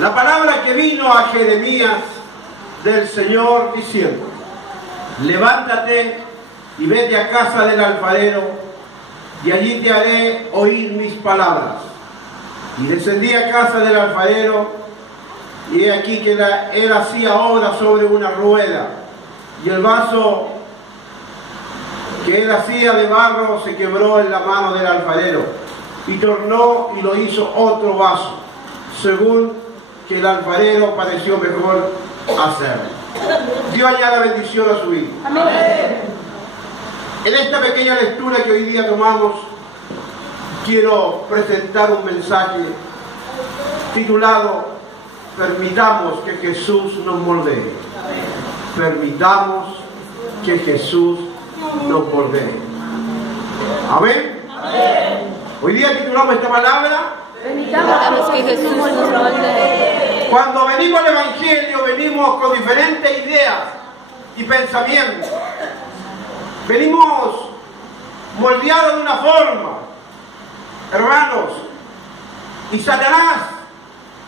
La palabra que vino a Jeremías del Señor diciendo: levántate y vete a casa del alfarero, y allí te haré oír mis palabras. Y descendí a casa del alfarero, y he aquí que él hacía obra sobre una rueda, y el vaso que él hacía de barro se quebró en la mano del alfarero, y tornó y lo hizo otro vaso, según que el alfarero pareció mejor hacerlo. Dios añada bendición a su vida. Amén. En esta pequeña lectura que hoy día tomamos, quiero presentar un mensaje titulado: permitamos que Jesús nos moldee. Permitamos que Jesús nos moldee. Amén. Amén. Hoy día titulamos esta palabra: Permitamos que Jesús nos moldee. Cuando venimos al Evangelio, venimos con diferentes ideas y pensamientos. Venimos moldeados de una forma, hermanos, y Satanás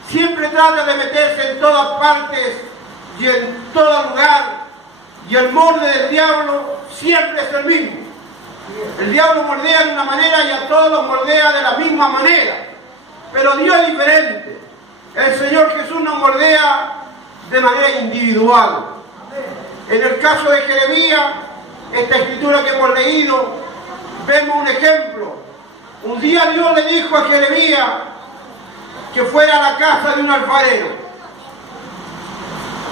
siempre trata de meterse en todas partes y en todo lugar, y el molde del diablo siempre es el mismo. El diablo moldea de una manera y a todos los moldea de la misma manera, pero Dios es diferente. El Señor Jesús nos moldea de manera individual. En el caso de Jeremías, esta escritura que hemos leído, vemos un ejemplo. Un día Dios le dijo a Jeremías que fuera a la casa de un alfarero.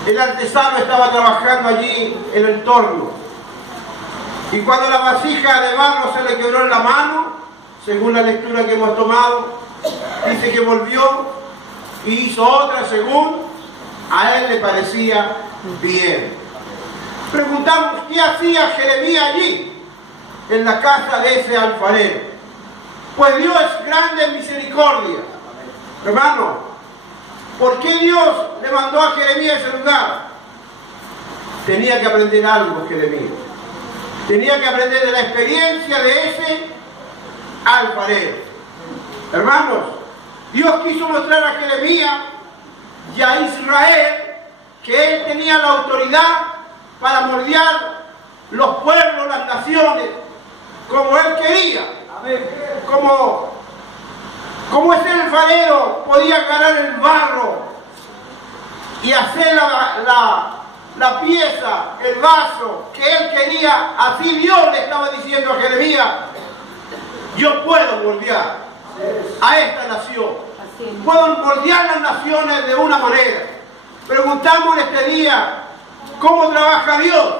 El artesano estaba trabajando allí en el torno, y cuando la vasija de barro se le quebró en la mano, según la lectura que hemos tomado, dice que volvió y hizo otra según a él le parecía bien. Preguntamos, ¿qué hacía Jeremías allí, en la casa de ese alfarero? Pues Dios es grande en misericordia. Hermano, ¿por qué Dios le mandó a Jeremías a ese lugar? Tenía que aprender algo Jeremías. Tenía que aprender de la experiencia de ese alfarero. Hermanos, Dios quiso mostrar a Jeremías y a Israel que él tenía la autoridad para moldear los pueblos, las naciones, como él quería. Como ese alfarero podía agarrar el barro y hacer la pieza, el vaso que él quería, así Dios le estaba diciendo a Jeremías: yo puedo moldear a esta nación, puedo moldear las naciones de una manera. Preguntamos en este día, ¿cómo trabaja Dios?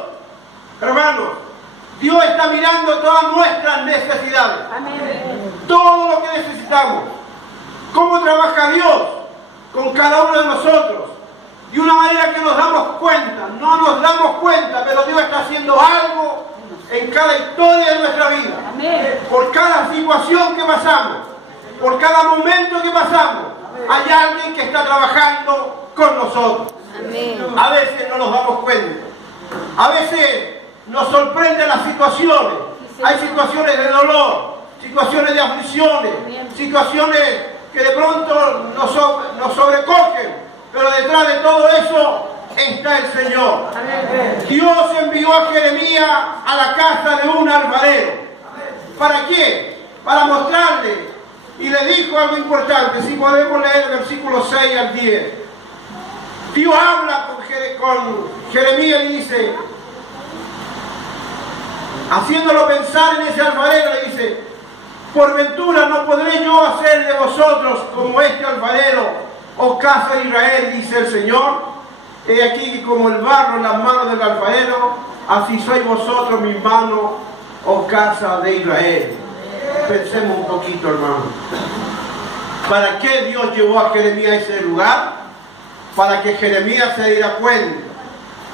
Hermanos, Dios está mirando todas nuestras necesidades. Amén. Todo lo que necesitamos. ¿Cómo trabaja Dios con cada uno de nosotros? De una manera que nos damos cuenta. No nos damos cuenta, pero Dios está haciendo algo en cada historia de nuestra vida. Amén. Por cada situación que pasamos, por cada momento que pasamos, hay alguien que está trabajando con nosotros. Amén. A veces no nos damos cuenta. A veces nos sorprenden las situaciones. Hay situaciones de dolor, situaciones de aflicciones, situaciones que de pronto nos sobrecogen, pero detrás de todo eso está el Señor. Amén. Dios envió a Jeremías a la casa de un alfarero. ¿Para qué? Para mostrarle, y le dijo algo importante. Si podemos leer el versículo 6 al 10. Dios habla con Jeremías y dice, haciéndolo pensar en ese alfarero, le dice: por ventura no podré yo hacer de vosotros como este alfarero, oh casa de Israel, dice el Señor. He aquí que como el barro en las manos del alfarero, así sois vosotros mis manos, oh casa de Israel. Pensemos un poquito, hermano. ¿Para qué Dios llevó a Jeremías a ese lugar? Para que Jeremías se diera cuenta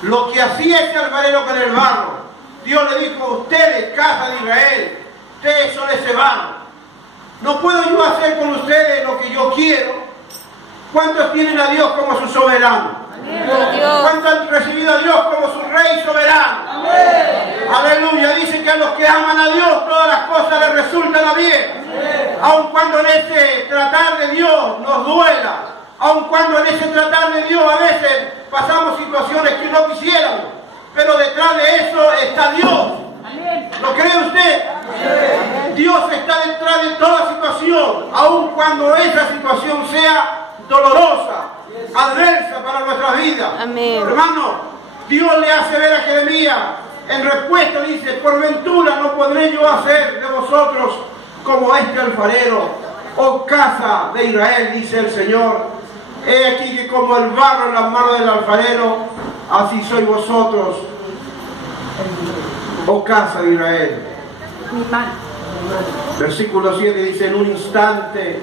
lo que hacía ese alfarero con el barro. Dios le dijo: ustedes, casa de Israel, ustedes son ese barro. No puedo yo hacer con ustedes lo que yo quiero. ¿Cuántos tienen a Dios como su soberano? ¿Cuántos han recibido a Dios como su rey soberano? Amén. Aleluya. Dice que a los que aman a Dios todas las cosas les resultan a bien. Aun cuando en ese tratar de Dios nos duela, Aun cuando en ese tratar de Dios a veces pasamos situaciones que no quisiéramos, pero detrás de eso está Dios. ¿Lo cree usted? Dios está detrás de toda situación, aun cuando esa situación sea dolorosa, adversa para nuestra vida. Amén. Hermano, Dios le hace ver a Jeremías, en respuesta dice: por ventura no podré yo hacer de vosotros como este alfarero, oh casa de Israel, dice el Señor. He aquí que como el barro en las manos del alfarero, así sois vosotros, oh casa de Israel. Versículo 7 dice: en un instante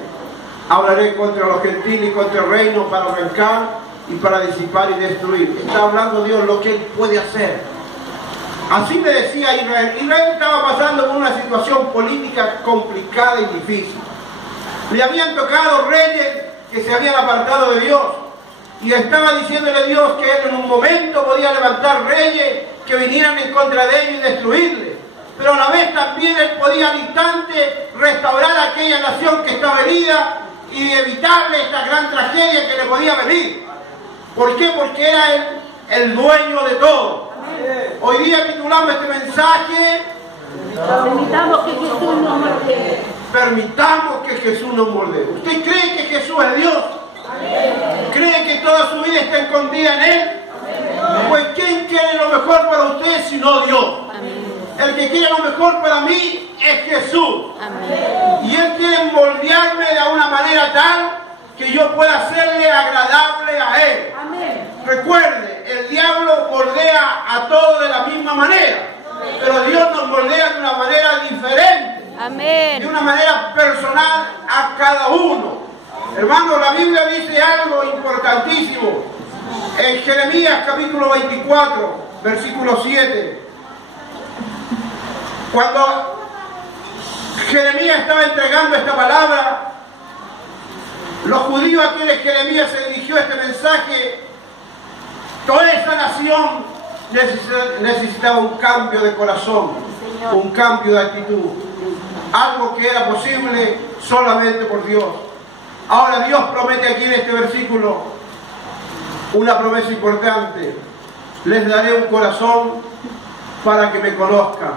hablaré contra los gentiles y contra el reino para arrancar y para disipar y destruir. Está hablando Dios lo que Él puede hacer. Así le decía a Israel. Israel estaba pasando por una situación política complicada y difícil. Le habían tocado reyes que se habían apartado de Dios, y estaba diciéndole a Dios que Él en un momento podía levantar reyes que vinieran en contra de ellos y destruirle, pero a la vez también Él podía al instante restaurar a aquella nación que estaba herida y evitarle esta gran tragedia que le podía venir. ¿Por qué? Porque era Él el dueño de todo. Hoy día titulamos este mensaje: Permitamos que Jesús nos moldee. Permitamos que Jesús nos moldee. ¿Usted cree que Jesús es Dios? ¿Cree que toda su vida está escondida en Él? Pues ¿quién quiere lo mejor para usted sino Dios? El que quiere lo mejor para mí es Jesús. Y Él quiere moldearme de una manera tal que yo pueda hacerle agradable a Él. Recuerde, el diablo moldea a todos de la misma manera, pero Dios nos moldea de una manera diferente. Amén. De una manera personal a cada uno. Hermano, la Biblia dice algo importantísimo. En Jeremías capítulo 24, versículo 7. Cuando Jeremías estaba entregando esta palabra, los judíos a quienes Jeremías se dirigió este mensaje, toda esa nación necesitaba un cambio de corazón, un cambio de actitud. Algo que era posible solamente por Dios. Ahora Dios promete aquí en este versículo una promesa importante: les daré un corazón para que me conozcan.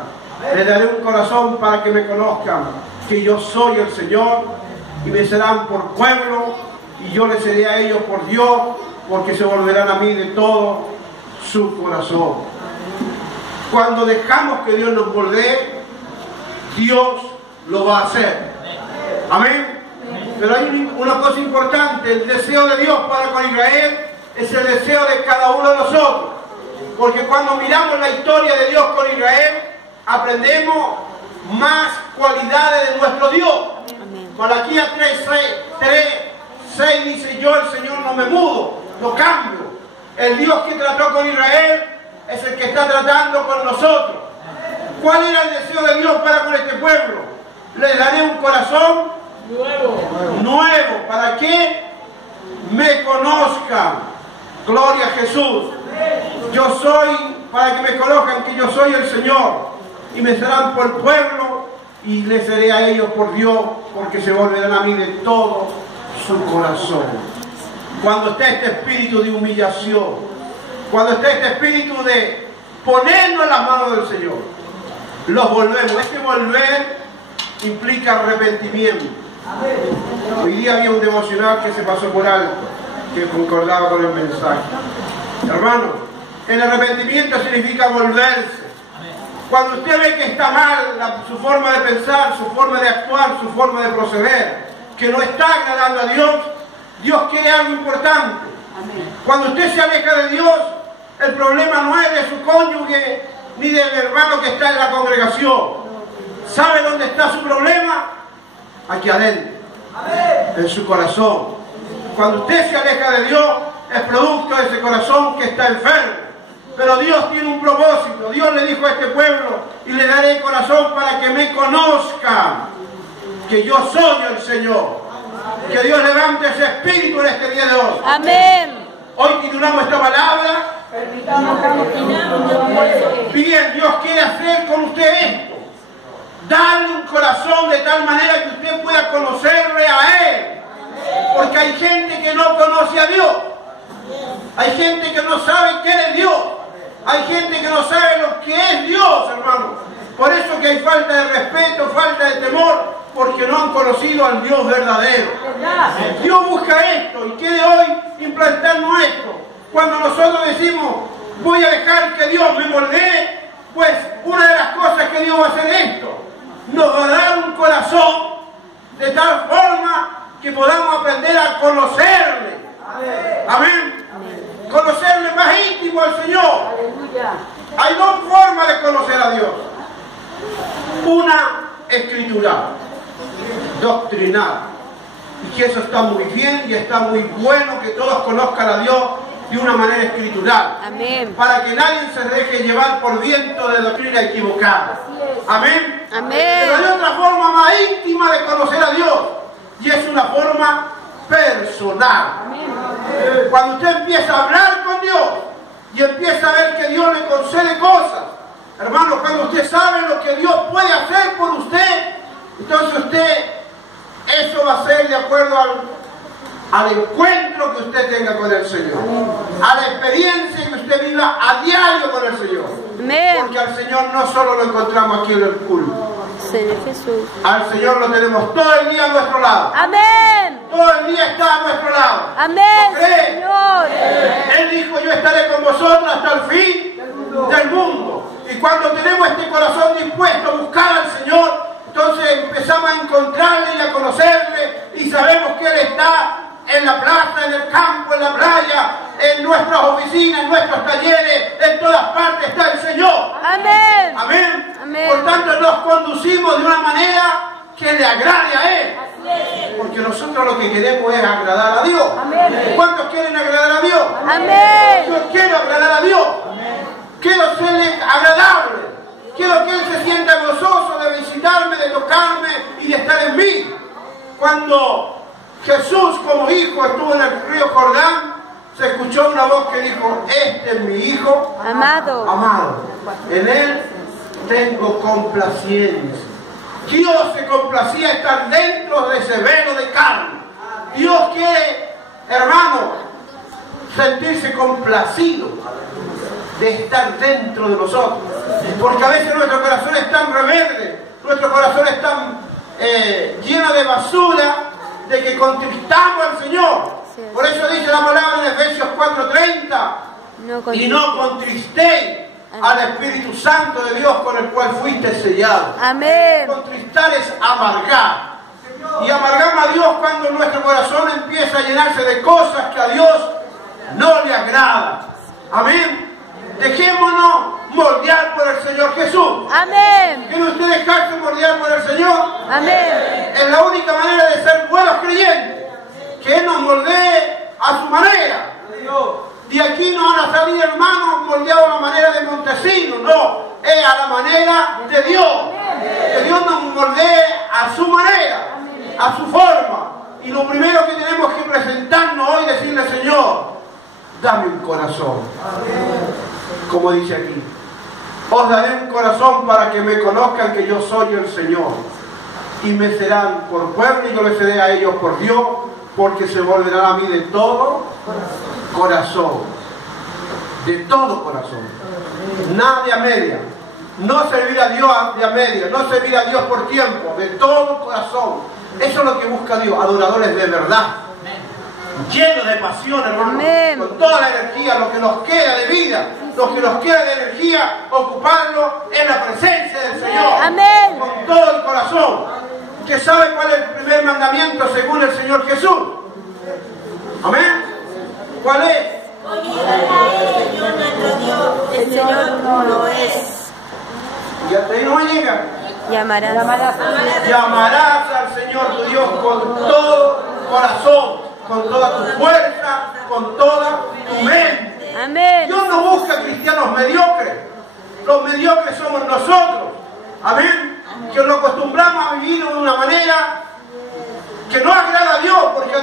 Les daré un corazón para que me conozcan, que yo soy el Señor, y me serán por pueblo, y yo les seré a ellos por Dios, porque se volverán a mí de todo su corazón. Cuando dejamos que Dios nos moldee, Dios lo va a hacer. Amén. Pero hay una cosa importante: el deseo de Dios para con Israel es el deseo de cada uno de nosotros. Porque cuando miramos la historia de Dios con Israel, aprendemos más cualidades de nuestro Dios. Malaquías 3:6 dice: yo, el Señor, no me mudo, no cambio. El Dios que trató con Israel es el que está tratando con nosotros. ¿Cuál era el deseo de Dios para con este pueblo? Les daré un corazón nuevo. ¿Para que me conozcan? Gloria a Jesús. Yo soy, para que me conozcan que yo soy el Señor, y me serán por pueblo, y les seré a ellos por Dios, porque se volverán a mí de todo su corazón. Cuando esté este espíritu de humillación, cuando esté este espíritu de ponernos en las manos del Señor, los volvemos. Este volver implica arrepentimiento. Hoy día había un devocional que se pasó por alto, que concordaba con el mensaje. Hermano, el arrepentimiento significa volverse. Cuando usted ve que está mal su forma de pensar, su forma de actuar, su forma de proceder, que no está agradando a Dios, Dios quiere algo importante. Cuando usted se aleja de Dios, el problema no es de su cónyuge ni del hermano que está en la congregación. ¿Sabe dónde está su problema? Aquí adentro, en su corazón. Cuando usted se aleja de Dios, es producto de ese corazón que está enfermo. Pero Dios tiene un propósito. Dios le dijo a este pueblo: y le daré corazón para que me conozcan, que yo soy el Señor. Que Dios levante ese espíritu en este día de hoy. Amén. Hoy titulamos esta palabra: bien, Dios quiere hacer con usted esto. Darle un corazón de tal manera que usted pueda conocerle a Él. Porque hay gente que no conoce Dios. Hay gente que no sabe quién es Dios. Hay gente que no sabe lo que es Dios, hermano. Por eso que hay falta de respeto, falta de temor, porque no han conocido al Dios verdadero. Dios busca esto y quiere hoy implantarnos esto. Cuando nosotros decimos, voy a dejar que Dios me moldee, pues una de las cosas que Dios va a hacer es esto. Nos va a dar un corazón de tal forma que podamos aprender a conocerle. Amén. Conocerle más íntimo al Señor. Hay dos formas de conocer a Dios. Una, escritural, doctrinal. Y que eso está muy bien y está muy bueno que todos conozcan a Dios de una manera escritural. Amén. Para que nadie se deje llevar por viento de doctrina equivocada. Amén. Amén. Pero hay otra forma más íntima de conocer a Dios. Y es una forma personal. Cuando usted empieza a hablar con Dios y empieza a ver que Dios le concede cosas, hermano, cuando usted sabe lo que Dios puede hacer por usted, entonces usted, eso va a ser de acuerdo al encuentro que usted tenga con el Señor, a la experiencia que usted viva a diario con el Señor. Amén. Porque al Señor no solo lo encontramos aquí en el culto, Señor Jesús. al Señor lo tenemos todo el día a nuestro lado. Amén. Todo el día está a nuestro lado. Amén, ¿Lo cree? Señor. Él dijo, yo estaré con vosotros hasta el fin del mundo. Y cuando tenemos este corazón dispuesto a buscar al Señor, entonces empezamos a encontrarle y a conocerle y sabemos que Él está en la plaza, en el campo, en la playa, en nuestras oficinas, en nuestros talleres, en todas partes está el Señor. Amén. Amén. Amén. Por tanto nos conducimos de una manera que le agrade a Él. Porque nosotros lo que queremos es agradar a Dios. Amén. ¿Cuántos quieren agradar a Dios? Amén. Yo quiero agradar a Dios. Quiero serle agradable. Quiero que Él se sienta gozoso de visitarme, de tocarme y de estar en mí. Cuando Jesús como hijo estuvo en el río Jordán, se escuchó una voz que dijo, este es mi hijo Amado. amado. En Él tengo complacencia. Dios se complacía estar dentro de ese velo de carne. Dios quiere, hermano, sentirse complacido de estar dentro de nosotros. Porque a veces nuestro corazón es tan rebelde, nuestro corazón es tan lleno de basura, de que contristamos al Señor. Por eso dice la palabra en Efesios 4:30, y no contristéis al Espíritu Santo de Dios con el cual fuiste sellado. Amén. Contristar es amargar. Y amargamos a Dios cuando nuestro corazón empieza a llenarse de cosas que a Dios no le agradan. Amén. Dejémonos moldear por el Señor Jesús. Amén. ¿Quiere usted dejarse moldear por el Señor? Amén. Es la única manera de ser buenos creyentes, que Él nos moldee a su manera. De aquí no van a salir hermanos moldeados a la manera de Montesinos, no, es a la manera de Dios. Que Dios nos moldee a su manera, a su forma. Y lo primero que tenemos que presentarnos hoy es decirle, Señor, dame un corazón. Como dice aquí, os daré un corazón para que me conozcan que yo soy el Señor. Y me serán por pueblo y yo les seré a ellos por Dios, porque se volverán a mí de todo corazón. De todo corazón. Nada de a media. No servir a Dios de a media. No servir a Dios por tiempo. De todo corazón. Eso es lo que busca Dios. Adoradores de verdad. Llenos de pasión, hermano. Amén. Con toda la energía, lo que nos queda de vida, lo que nos queda de energía, ocuparlo en la presencia del Señor. Amén. Con todo el corazón. ¿Usted sabe cuál es el primer mandamiento según el Señor Jesús? Amén. ¿Cuál es? Señor nuestro Dios, el Señor uno es. Y hasta ahí no me llega. Llamarás. Llamarás al Señor tu Dios con todo corazón, con toda tu fuerza, con toda tu mente. Amén. Dios no busca cristianos mediocres. Los mediocres somos nosotros. Amén. Que nos acostumbramos a vivir de una manera que no agrada a Dios, porque